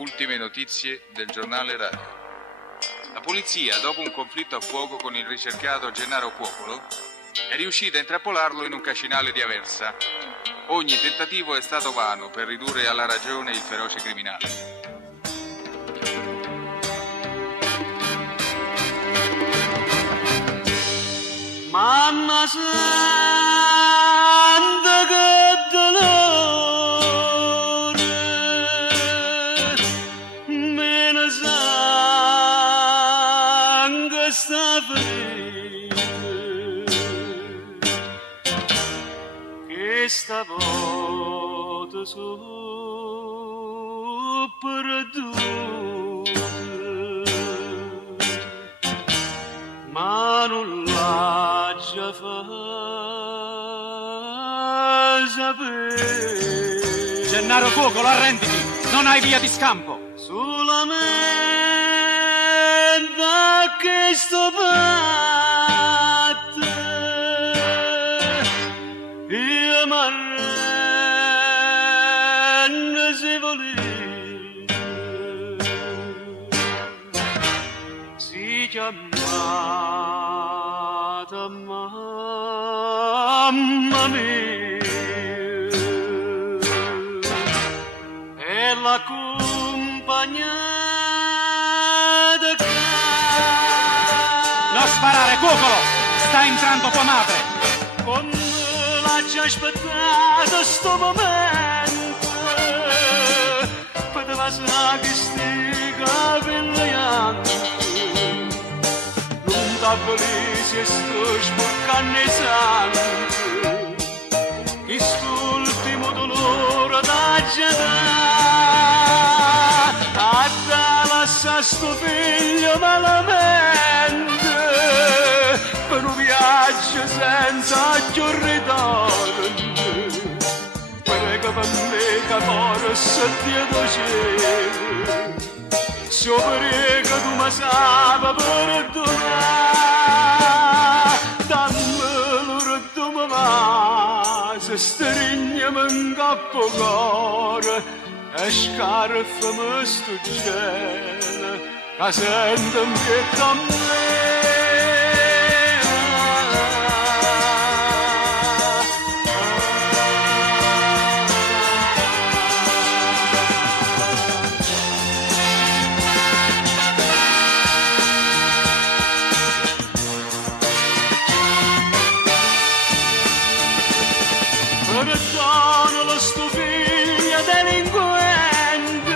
Ultime notizie del giornale radio. La polizia, dopo un conflitto a fuoco con il ricercato Gennaro Puopolo, è riuscita a intrappolarlo in un cascinale di Aversa. Ogni tentativo è stato vano per ridurre alla ragione il feroce criminale. Mamma santa che dolore, meno sangue sta ferita, che stavolta sono perduta, ma non l'ha già fa sapere. Gennaro Puopolo, arrenditi, non hai via di scampo. Solamente a che sto fatta io m'arrendo se volete. Si chiamata mamma mia e la compagna de casa. Non sparare, Puopolo! Sta entrando tua madre! Come l'ha già aspettato sto momento, poteva sa che sti capelli bianchi, non t'avvolisi e sto sporcando i sangue, quest'ultimo dolore da già lascia sto figlio malamente per un viaggio senza più ritorno. Prega per me che forse Dio cielo, se prega tu mi sape perdonare, dammelo tu ma se strignami in capo cuore e scarfami sto cielo che sento dietro a me. Perdonalo sto figlio delinquente,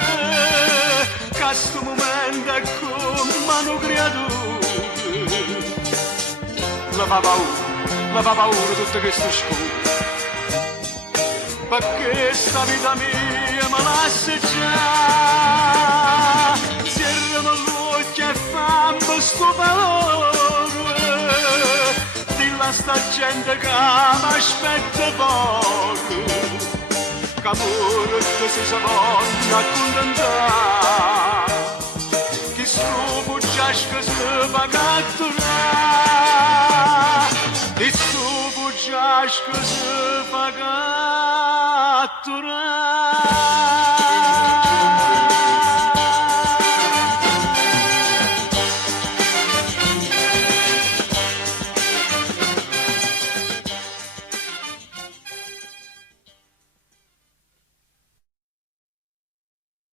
che sto momento è come una creatura. Mi fa paura tutto questo scuro, perché sta vita mia me lascia già, zerrami l'occhio e fammi sto valore, dillo a sta gente che mi aspetta poco, che pure se si voglia accontentare, che sto bugiasco si fa catturare, che sto bugiasco si fa catturare.